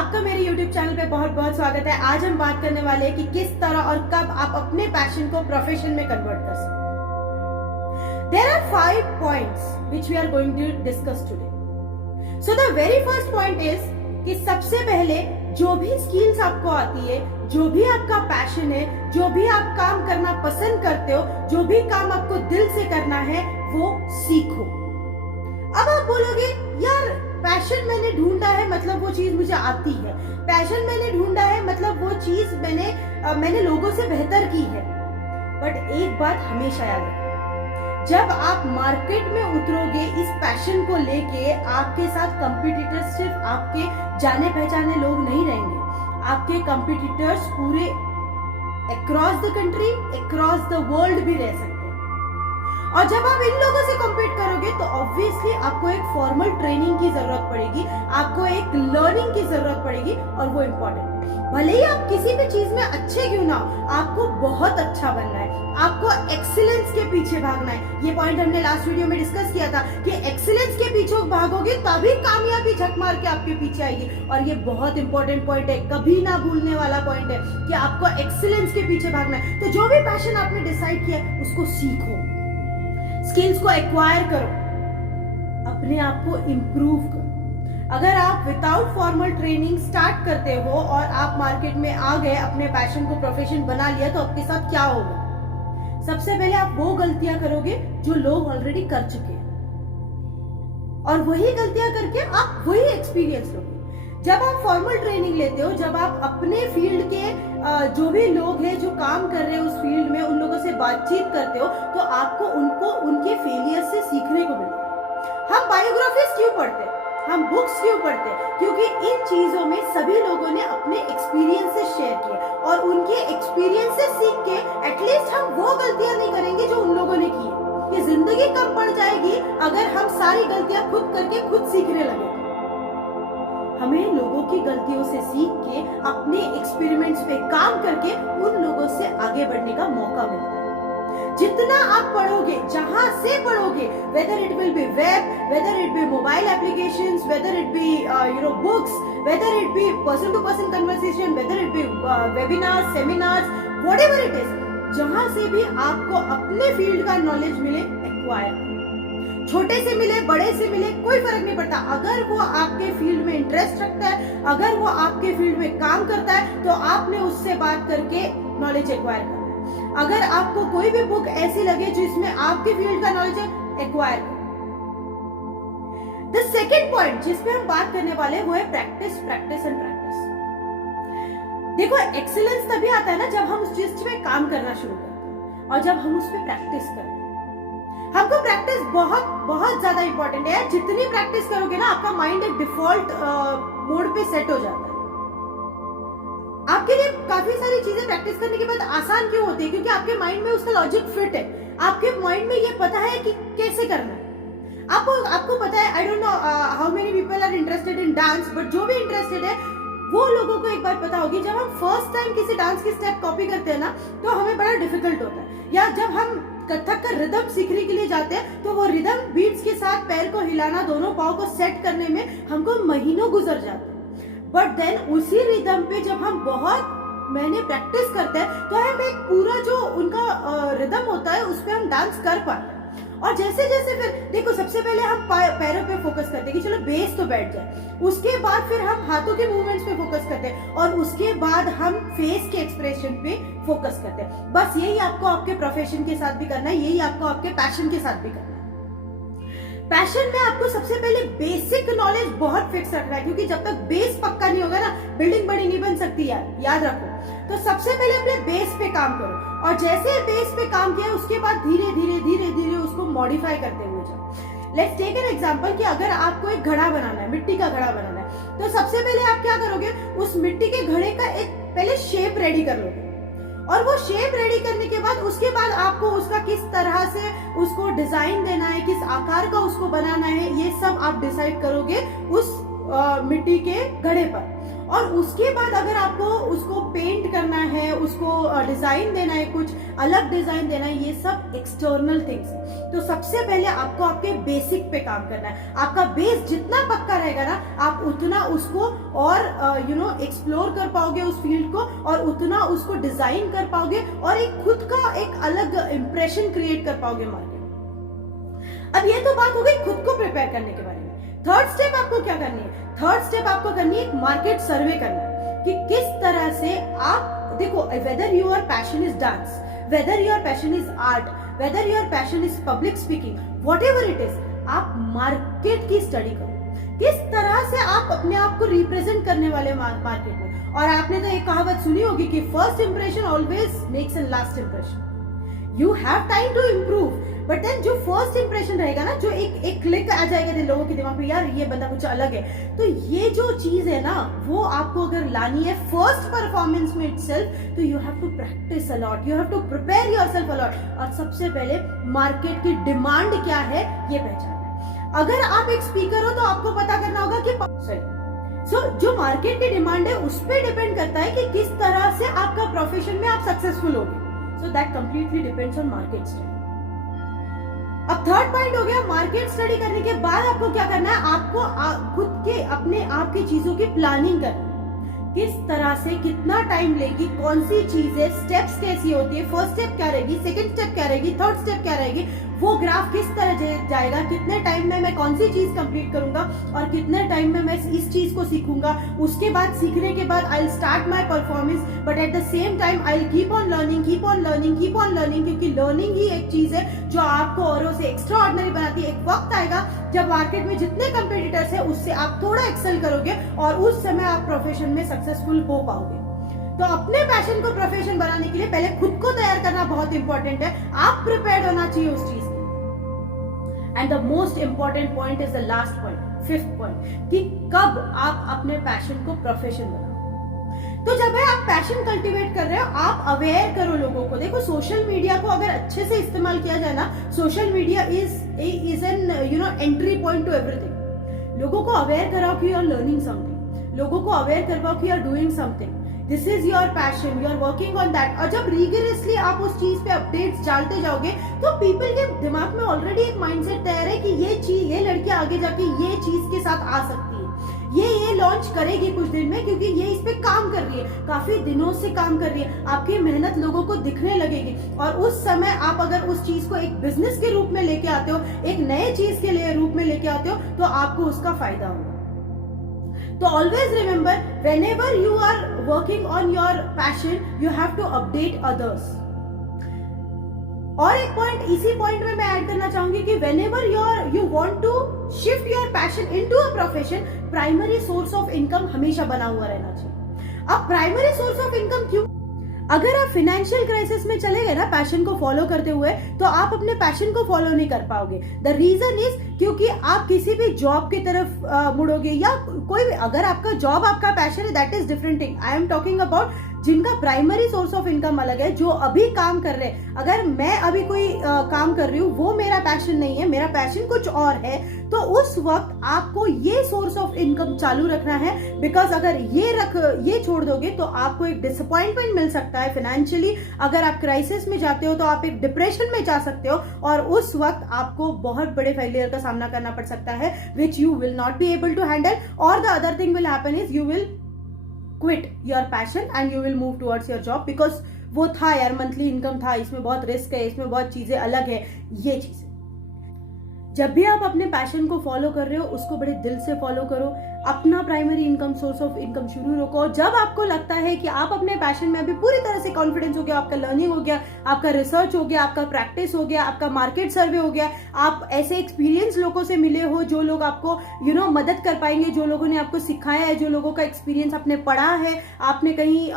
आपका मेरे YouTube channel पे बहुत बहुत स्वागत है। आज हम बात करने वाले हैं कि किस तरह और कब आप अपने पैशन को प्रोफेशन में कन्वर्ट कर सकते हैं। There are 5 points which we are going to discuss today. So the very first point is कि सबसे पहले जो भी स्किल्स आपको आती है, जो भी आपका पैशन है, जो भी आप काम करना पसंद करते हो, जो भी काम आपको दिल से करना है, वो सीखो। अब आप बोलोगे यार पैशन मैंने ढूंढा है मतलब वो चीज मुझे आती है, पैशन मैंने ढूंढा है मतलब वो चीज मैंने लोगों से बेहतर की है। बट एक बात हमेशा याद रखो, जब आप मार्केट में उतरोगे इस पैशन को लेके, आपके साथ कंपटीटर्स सिर्फ आपके जाने पहचाने लोग नहीं रहेंगे, आपके कंपटीटर्स पूरे across the country, across the world भी रह सकते हैं। और जब आप इन लोगों से कंपीट करोगे तो ऑब्वियसली आपको एक फॉर्मल ट्रेनिंग की जरूरत पड़ेगी, आपको एक लर्निंग की जरूरत पड़ेगी, और वो इम्पोर्टेंट है। भले ही आप किसी भी चीज में अच्छे क्यों ना हो, आपको बहुत अच्छा बनना है, आपको एक्सीलेंस के पीछे भागना है। ये पॉइंट हमने लास्ट वीडियो में डिस्कस किया था कि एक्सीलेंस के पीछे भागोगे तभी कामयाबी झक मार के आपके पीछे आएगी। और ये बहुत इंपॉर्टेंट पॉइंट है, कभी ना भूलने वाला पॉइंट है कि आपको एक्सीलेंस के पीछे भागना है। तो जो भी पैशन आपने डिसाइड किया उसको सीखो, स्किल्स को एक्वायर करो, अपने आप को इम्प्रूव करो। अगर आप विदाउट फॉर्मल ट्रेनिंग स्टार्ट करते हो और आप मार्केट में आ गए, अपने पैशन को प्रोफेशन बना लिया, तो आपके साथ क्या होगा? सबसे पहले आप वो गलतियां करोगे जो लोग ऑलरेडी कर चुके हैं, और वही गलतियां करके आप वही एक्सपीरियंस लोगे। जब आप फॉर्मल ट्रेनिंग लेते हो, जब आप अपने फील्ड के जो भी लोग हैं जो काम कर रहे हैं उस फील्ड में, उन लोगों से बातचीत करते हो, तो आपको उनके फेलियर से सीखने को मिलता है। हम बायोग्राफीज क्यों पढ़ते हैं, हम बुक्स क्यों पढ़ते हैं? क्योंकि इन चीजों में सभी लोगों ने अपने एक्सपीरियंसेस शेयर किए, और उनके एक्सपीरियंसेस सीख के एटलीस्ट हम वो गलतियां नहीं करेंगे जो उन लोगों ने की है। ये जिंदगी कम पड़ जाएगी अगर हम सारी गलतियां खुद करके खुद सीखने लगे। हमें लोगों की गलतियों से सीख के अपने एक्सपेरिमेंट्स पे काम करके उन लोगों से आगे बढ़ने का मौका मिलता है। जितना आप पढ़ोगे, जहां से पढ़ोगे, whether it will be web, whether it be mobile applications, whether it be books, whether it be person to person conversation, whether it be webinars, seminars, whatever it is, जहां से भी आपको अपने फील्ड का नॉलेज मिले, acquire. छोटे से मिले, बड़े से मिले, कोई फर्क नहीं पड़ता। अगर वो आपके फील्ड में इंटरेस्ट रखता है, अगर वो आपके फील्ड में काम करता है, तो आपने उससे बात करके नॉलेज एक्वायर करना है। अगर आपको कोई भी बुक ऐसी लगे जिसमें आपके फील्ड का नॉलेज है, एक्वायर करो। द सेकेंड पॉइंट जिस पे हम बात करने वाले हैं वो है प्रैक्टिस, प्रैक्टिस एंड प्रैक्टिस। देखो, एक्सीलेंस तभी आता है ना जब हम उस चीज पे काम करना शुरू करते हैं और जब हम उस पर प्रैक्टिस करते हैं। हमको प्रैक्टिस बहुत बहुत ज्यादा इंपॉर्टेंट है। जितनी प्रैक्टिस करोगे ना, आपका माइंड एक डिफॉल्ट मोड पे सेट हो जाता है। आपके लिए काफी सारी चीजें प्रैक्टिस करने के बाद आसान क्यों होती है? क्योंकि आपके माइंड में उसका लॉजिक फिट है, आपके माइंड में ये पता है कि कैसे करना है। आपको पता है, I don't know how many people are interested in dance, but जो भी इंटरेस्टेड है वो लोगों को एक बात पता होगी, जब हम फर्स्ट टाइम किसी डांस की स्टेप कॉपी करते हैं ना, तो हमें बड़ा डिफिकल्ट होता है। या जब हम कथक का रिदम सीखने के लिए जाते हैं, तो वो रिदम बीट्स के साथ पैर को हिलाना, दोनों पाँव को सेट करने में हमको महीनों गुजर जाते हैं। बट देन उसी रिदम पे जब हम बहुत महीने प्रैक्टिस करते हैं, तो हम एक पूरा जो उनका रिदम होता है उस पर हम डांस कर पाते हैं। और जैसे जैसे फिर देखो, सबसे पहले हम पैरों पे फोकस करते हैं कि चलो बेस तो बैठ जाए, उसके बाद फिर हम हाथों के मूवमेंट्स पे फोकस करते हैं, और उसके बाद हम फेस के एक्सप्रेशन पे फोकस करते हैं। बस यही आपको आपके प्रोफेशन के साथ भी करना है, यही आपको आपके पैशन के साथ भी करना है। पैशन में आपको सबसे पहले बेसिक नॉलेज बहुत फिक्स रखना है, क्योंकि जब तक बेस पक्का नहीं होगा ना, बिल्डिंग बड़ी नहीं बन सकती याद रखो। तो सबसे पहले अपने बेस पे काम करो, और जैसे बेस पे काम किया उसके बाद धीरे धीरे उसको मॉडिफाई करते हुए जाओ। लेट्स टेक एन एग्जांपल कि अगर आपको एक घड़ा बनाना है, मिट्टी का घड़ा बनाना है, तो सबसे पहले आप क्या करोगे, उस मिट्टी के घड़े का एक पहले शेप रेडी कर लोगे, और वो शेप रेडी करने के बाद उसके बाद आपको उसका किस तरह से उसको डिजाइन देना है, किस आकार का उसको बनाना है, ये सब आप डिसाइड करोगे उस मिट्टी के घड़े पर। और उसके बाद अगर आपको उसको पेंट करना है, उसको डिजाइन देना है, कुछ अलग डिजाइन देना है, ये सब एक्सटर्नल थिंग्स। तो सबसे पहले आपको आपके बेसिक पे काम करना है। आपका बेस जितना पक्का रहेगा ना, आप उतना उसको और एक्सप्लोर कर पाओगे उस फील्ड को, और उतना उसको डिजाइन कर पाओगे और एक खुद का एक अलग इंप्रेशन क्रिएट कर पाओगे मार्केट। अब ये तो बात हो गई खुद को प्रिपेयर करने के बारे में। थर्ड स्टेप आपको क्या करनी है? थर्ड स्टेप आपको करनी है एक मार्केट सर्वे करना है कि किस तरह से आप देखो, whether your passion is dance, whether your passion is art, whether your passion is public speaking, what ever it is, आप मार्केट की स्टडी करो। किस तरह से आप अपने आप को रिप्रेजेंट करने वाले मार्केट में। और आपने तो एक कहावत सुनी होगी कि first impression always makes an last impression. You have time to improve, but then जो फर्स्ट इंप्रेशन रहेगा ना, जो एक क्लिक आ जाएगा लोगों के दिमाग में, यार ये बंदा कुछ अलग है, तो ये जो चीज है ना, वो आपको अगर लानी है फर्स्ट परफॉर्मेंस में इटसेल्फ, तो you have to practise a lot, you have to prepare yourself a lot. और सबसे पहले मार्केट की डिमांड क्या है ये पहचानना है। अगर आप एक स्पीकर हो तो आपको पता करना होगा कि जो मार्केट की डिमांड है उस पर डिपेंड करता है कि किस तरह से आपका प्रोफेशन में आप सक्सेसफुल होगे। So that completely depends on market study. अब थर्ड पॉइंट हो गया, मार्केट स्टडी करने के बाद आपको क्या करना है? आपको खुद के अपने आप की चीजों की प्लानिंग करना है। किस तरह से कितना टाइम लेगी, कौन सी चीजें, स्टेप्स कैसी होती है, फर्स्ट स्टेप क्या रहेगी, सेकंड स्टेप क्या रहेगी, थर्ड स्टेप क्या रहेगी, वो ग्राफ किस तरह जाएगा, कितने टाइम में मैं कौन सी चीज कंप्लीट करूंगा और कितने टाइम में मैं इस चीज को सीखूंगा। उसके बाद सीखने के बाद I will start my performance, but at the same time I will keep on learning, keep on learning, keep on learning, क्योंकि लर्निंग ही एक चीज है जो आपको औरों से एक्स्ट्रा ऑर्डिनरी बनाती है। एक वक्त आएगा जब मार्केट में जितने कंपटीटर्स है उससे आप थोड़ा एक्सेल करोगे और उस समय आप प्रोफेशन में सक्सेसफुल हो पाओगे। तो अपने पैशन को प्रोफेशन बनाने के लिए पहले खुद को तैयार करना बहुत इंपॉर्टेंट है। आप प्रिपेयर्ड होना चाहिए उस चीज के। And the most important point is the last point, fifth point, कि कब आप अपने पैशन को प्रोफेशन बनाओ। तो जब आप पैशन कल्टीवेट कर रहे हो, आप अवेयर करो लोगों को। देखो, सोशल मीडिया को अगर अच्छे से इस्तेमाल किया जाए ना, social media is an entry point two everything. लोगों को अवेयर कराओ कि यू आर लर्निंग समथिंग, लोगों को अवेयर करवाओ कि you are doing something, this is your passion, you are working on that. और जब रिगरसली आप उस चीज पे अपडेट्स डालते जाओगे तो पीपल के दिमाग में ऑलरेडी एक माइंडसेट तैयार है कि ये लड़की आगे जाके ये चीज के साथ आ सकती है, ये लॉन्च करेगी कुछ दिन में, क्योंकि ये इस पे काम कर रही है, काफी दिनों से काम कर रही है। आपकी मेहनत लोगों को दिखने लगेगी और उस समय आप अगर उस चीज को एक बिजनेस के रूप में लेके आते हो, एक नए चीज के लिए रूप में लेके आते हो, तो आपको उसका फायदा होगा। तो always remember, whenever you are working on your passion, you have to update others. और एक पॉइंट इसी पॉइंट में मैं ऐड करना चाहूंगी कि whenever you want to shift your passion into a profession, primary source of income हमेशा बना हुआ रहना चाहिए। अब प्राइमरी सोर्स ऑफ इनकम क्यों? अगर आप फाइनेंशियल क्राइसिस में चले गए ना पैशन को फॉलो करते हुए, तो आप अपने पैशन को फॉलो नहीं कर पाओगे। द रीजन इज क्योंकि आप किसी भी जॉब की तरफ मुड़ोगे, या कोई भी, अगर आपका जॉब आपका पैशन है, that is different thing. I am talking about जिनका प्राइमरी सोर्स ऑफ इनकम अलग है, जो अभी काम कर रहे हैं। अगर मैं अभी कोई काम कर रही हूँ, वो मेरा पैशन नहीं है, मेरा पैशन कुछ और है, तो उस वक्त आपको ये सोर्स ऑफ इनकम चालू रखना है। बिकॉज अगर ये छोड़ दोगे तो आपको एक डिसअपॉइंटमेंट मिल सकता है फाइनेंशियली। अगर आप क्राइसिस में जाते हो तो आप एक डिप्रेशन में जा सकते हो और उस वक्त आपको बहुत बड़े फेलियर का सामना करना पड़ सकता है, which you will not be able to handle. और the other thing will happen is you will quit your passion and you will move towards your job, because वो था यार, मंथली इनकम था, इसमें बहुत रिस्क है, इसमें बहुत चीजें अलग है, ये चीजें। जब भी आप अपने पैशन को फॉलो कर रहे हो, उसको बड़े दिल से फॉलो करो, अपना primary income source of income शुरू रखो। जब आपको लगता है कि आप अपने पैशन में अभी पूरी तरह से कॉन्फिडेंस हो गया, आपका लर्निंग हो गया, आपका रिसर्च हो गया, आपका प्रैक्टिस हो गया, आपका मार्केट सर्वे हो गया, आप ऐसे एक्सपीरियंस लोगों से मिले हो जो लोग आपको मदद कर पाएंगे, जो लोगों ने आपको सिखाया है, जो लोगों का एक्सपीरियंस आपने पढ़ा है, आपने कहीं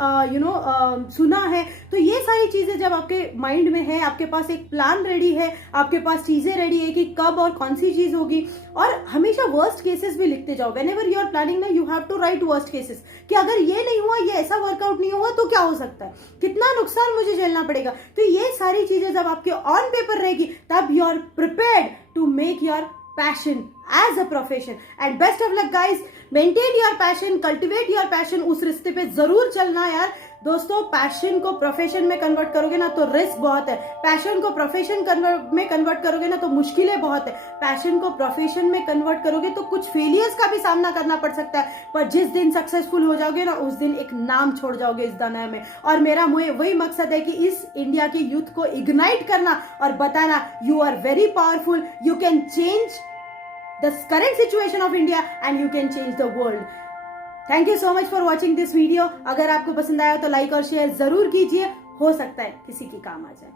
सुना है, तो ये सारी चीजें जब आपके माइंड में है, आपके पास एक प्लान रेडी है, आपके पास चीजें रेडी है कि कब और कौन सी चीज होगी। और हमेशा वर्स्ट केसेस भी लिखते जाओ। व्हेनेवर यू आर प्लानिंग ना, you have to write worst cases, कि अगर ये नहीं हुआ, ये ऐसा वर्कआउट नहीं हुआ तो क्या हो सकता है, कितना नुकसान मुझे झेलना पड़ेगा। तो ये सारी चीजें जब आपके ऑन पेपर रहेगी, तब you are prepared to make your passion as a profession. And best of luck guys, maintain your passion, cultivate your passion. उस रिश्ते पे जरूर चलना यार दोस्तों. पैशन को प्रोफेशन में कन्वर्ट करोगे ना तो रिस्क बहुत है. पैशन को प्रोफेशन में कन्वर्ट करोगे ना तो मुश्किलें बहुत है. पैशन को प्रोफेशन में कन्वर्ट करोगे तो कुछ फेलियर्स का भी सामना करना पड़ सकता है, पर जिस दिन सक्सेसफुल हो जाओगे ना उस दिन एक नाम छोड़ जाओगे इस दुनिया में. और मेरा वही मकसद है कि इस इंडिया के यूथ को इग्नाइट करना और बताना you are very powerful, you can change the current situation of India and you can change the world. Thank you so much for watching this video. अगर आपको पसंद आया तो लाइक और शेयर जरूर कीजिए, हो सकता है किसी की काम आ जाए.